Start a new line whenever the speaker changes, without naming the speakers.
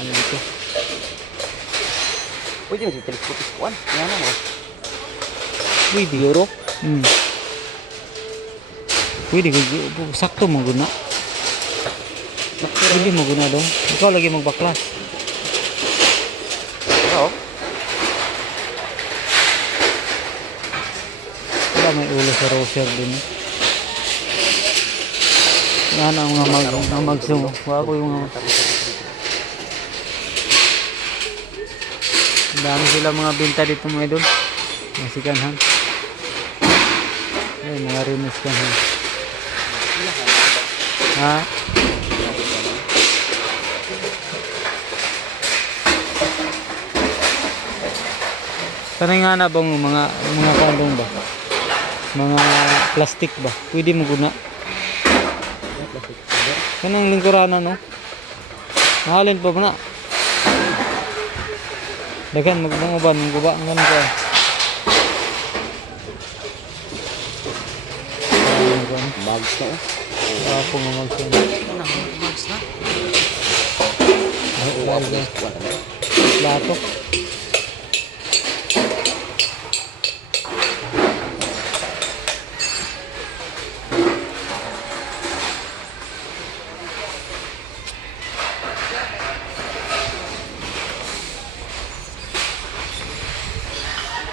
ano dito.
Pwede mo si teleskopis kuan. Yan na mo.
Pwede. Euro? Hmm. Pwede, kung sakto mo guna. Pwede mo guna dong. Ikaw lagi magbaklas.
Oo.
Wala may ulo sa roser din. eh. Yan ang mga mag, magsum. Wala ko yung mga... Ang dami sila mga binta dito mga idol. Mga sikanhan. Ay, mga rinis kanhan. Ha? Kanay nga na bang mga mga kandong ba? Mga plastic ba? Pwede mo guna. Kanang lingkurana no? Mahalin pa ba na? দেখেন mga ban guba ngon ko
mags na wala
po nga mags
chỗ wala po mags na
wala po mags na wala po mags na